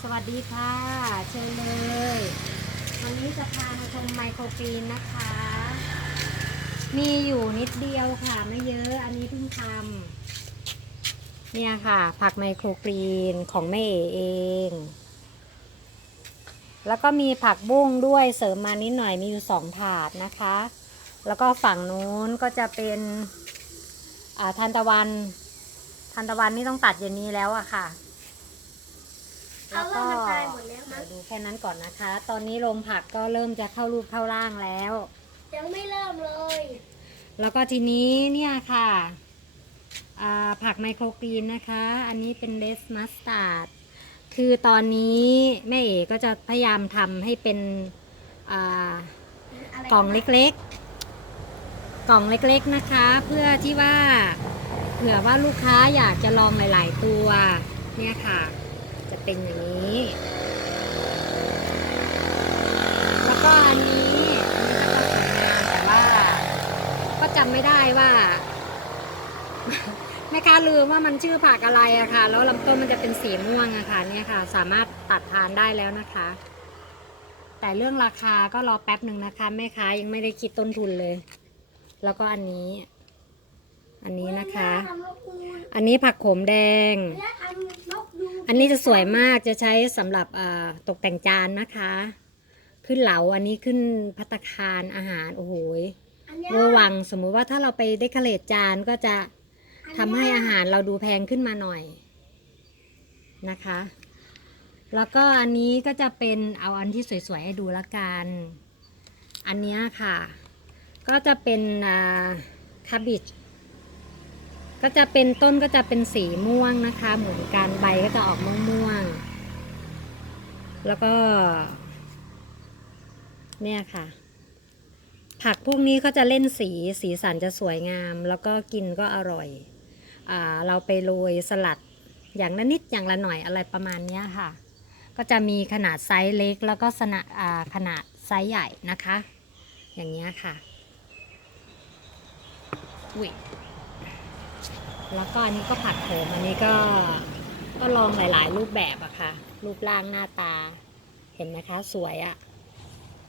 สวัสดีค่ะ เชิญเลย วันนี้จะพามาชมไมโครกรีนนะคะ มีอยู่นิดเดียวค่ะไม่เยอะ อันนี้เพิ่งทำเนี่ยค่ะ ผักไมโครกรีนของแม่เอเอง แล้วก็มีผักบุ้งด้วยเสริมมานิดหน่อยมีอยู่สองถาดนะคะ แล้วก็ฝั่งนู้นก็จะเป็นทานตะวันทานตะวันนี่ต้องตัดเย็นนี้แล้วอะค่ะ แล้วมั้เดี๋งยวดูแค่นั้นก่อนนะคะ ตอนนี้โรงผักก็เริ่มจะเข้ารูปเข้าร่างแล้ว ยังไม่เริ่มเลย แล้วก็ทีนี้เนี่ยค่ะอ่าผักไมโครกรีนนะคะ อันนี้เป็นเลสมัสตาร์ด คือตอนนี้แม่เอ๋ก็จะพยายามทำให้เป็นอ่าอะไรกล่องเล็กๆ กล่องเล็กๆนะคะ เพื่อที่ว่าเผื่อว่าลูกค้าอยากจะลองหลาย ๆ ตัวเนี่ยค่ะ จะเป็นอย่างนี้ แล้วก็อันนี้อันนี้ก็จะสวยงามแต่ว่า ก็จำไม่ได้ว่าแม่ค้าลืมว่ามันชื่อผักอะไรอะค่ะ แล้วลำต้นมันจะเป็นสีม่วงอะค่ะ เนี่ยค่ะ สามารถตัดทานได้แล้วนะคะ แต่เรื่องราคาก็รอแป๊บหนึ่งนะคะแม่ค้ายังไม่ได้คิดต้นทุนเลย แล้วก็อันนี้ อันนี้นะคะทำนกยูงอันนี้ผักโขมแดงและทำนกยูงอันนี้จะสวยมากจะใช้สำหรับอ่าตกแต่งจานนะคะ ขึ้นเหลาอันนี้ขึ้นพัตตาคารอาหารโอ้โหยอันเนี้ยเวอร์วังสมมุติว่าถ้าเราไปได้คเลตจานก็จะทำให้อาหารเราดูแพงขึ้นมาหน่อยนะคะ แล้วก็อันนี้ก็จะเป็นเอาอันที่สวยๆให้ดูละกัน อันเนี้ยค่ะ ก็จะเป็นอ่าคาบิช ก็จะเป็นต้นก็จะเป็นสีม่วงนะคะ เหมือนกันใบก็จะออกม่วงๆแล้วก็ เนี่ยค่ะ ผักพวกนี้เขาจะเล่นสีสีสันจะสวยงาม แล้วก็กินก็อร่อยอเราไปโรยสลัดอย่างละนิดอย่างละหน่อยอะไรประมาณนี้ค่ะ ก็จะมีขนาดไซส์เล็ก แล้วก็สนะอ่าขนาดไซส์ใหญ่นะคะ อย่างเงี้ค่ะอุ้ย แล้วก็อันนี้ก็ผักโขมอันนี้ก็ก็ลองหลาย ๆ รูปแบบอะค่ะ รูปร่างหน้าตา เห็นไหมคะ สวยอะ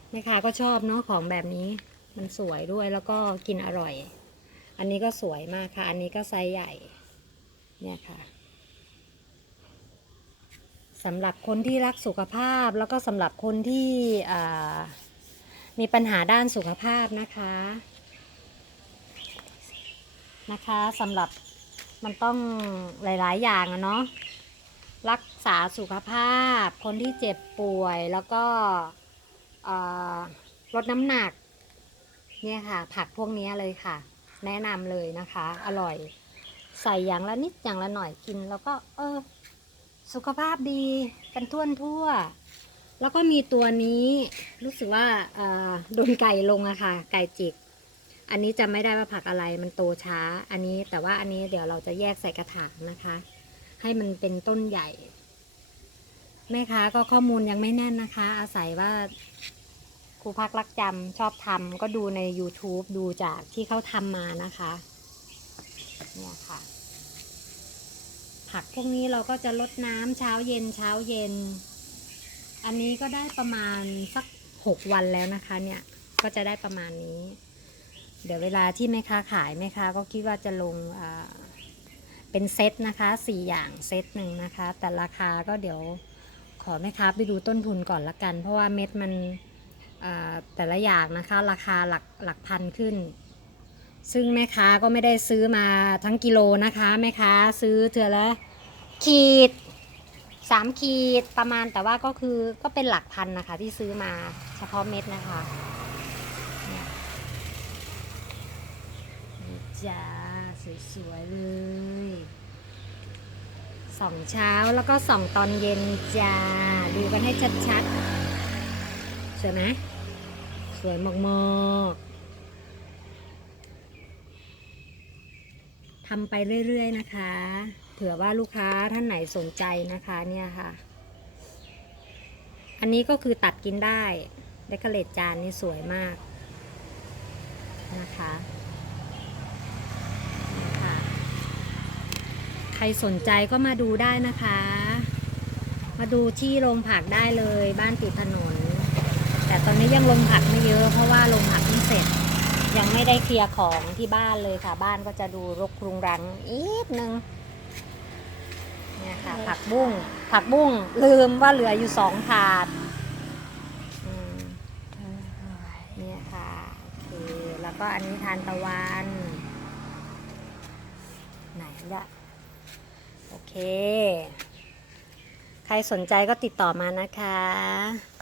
แม่ค้าก็ชอบเนาะของแบบนี้ มันสวยด้วยแล้วก็กินอร่อย อันนี้ก็สวยมากค่ะ อันนี้ก็ไซส์ใหญ่ เนี่ยค่ะสำหรับคนที่รักสุขภาพแล้วก็สำหรับคนที่มีปัญหาด้านสุขภาพนะคะนะคะสำหรับ มันต้องหลาย ๆ อย่างอะเนาะรักษาสุขภาพ คนที่เจ็บป่วยแล้วก็ลดน้ำหนัก เนี่ยค่ะ ผักพวกนี้เลยค่ะ แนะนำเลยนะคะ อร่อย ใส่อย่างละนิดอย่างละหน่อยกิน แล้วก็ เออ สุขภาพดีกันทั่วทั่ว แล้วก็มีตัวนี้รู้สึกว่าเออโดนไก่ลงอะค่ะ ไก่จิก อันนี้จะไม่ได้ว่าผักอะไรมันโตช้า อันนี้แต่ว่าอันนี้เดี๋ยวเราจะแยกใส่กระถางนะคะ ให้มันเป็นต้นใหญ่ แม่ค้าก็ข้อมูลยังไม่แน่นนะคะ อาศัยว่าครูพักรักจำชอบทำก็ดูใน YouTube ดูจากที่เขาทำมานะคะเนี่ยค่ะ ผักพวกนี้เราก็จะลดน้ำเช้าเย็นเช้าเย็น อันนี้ก็ได้ประมาณสักหกวันแล้วนะคะ เนี่ยก็จะได้ประมาณนี้ เดี๋ยวเวลาที่แม่ค้าขายแม่ค้าก็คิดว่าจะลงเป็นเซตนะคะสี่อย่างเซตหนึ่งนะคะ แต่ราคาก็เดี๋ยวขอแม่ค้าไปดูต้นทุนก่อนละกัน เพราะว่าเม็ดมันแต่ละอย่างนะคะ ราคาหลักหลักพันขึ้น ซึ่งแม่ค้าก็ไม่ได้ซื้อมาทั้งกิโลนะคะแม่ค้าซื้อเทือละขีดสามขีดประมาณแต่ว่าก็คือก็เป็นหลักพันนะคะที่ซื้อมาเฉพาะเม็ดนะคะ จ้า สวยๆเลยสองเช้าแล้วก็สองตอนเย็นจ้า ดูกันให้ชัดๆ สวยไหมสวยมากๆทำไปเรื่อยๆนะคะ เผื่อว่าลูกค้าท่านไหนสนใจนะคะเนี่ยค่ะ อันนี้ก็คือตัดกินได้เดคอเรทจานนี่สวยมากนะคะ ค่ะใค รสนใจก็มาดูได้นะคะ มาดูที่โรงผักได้เลยบ้านติดถนน แต่ตอนนี้ยังลงผักไม่เยอะเพราะว่าลงผักเพิ่เสร็จ ยังไม่ได้เคลียร์ของที่บ้านเลยค่ะ บ้านก็จะดูรกรุงรังอีกนึงเนี่ยค่ะผักบุ้งผักบุ้งลืมว่าเหลืออยู่สองถาดเนี่ยค่ะโอเคแล้วก็อันนี้ทานตะวันไหนละ โอเค ใครสนใจก็ติดต่อมานะคะ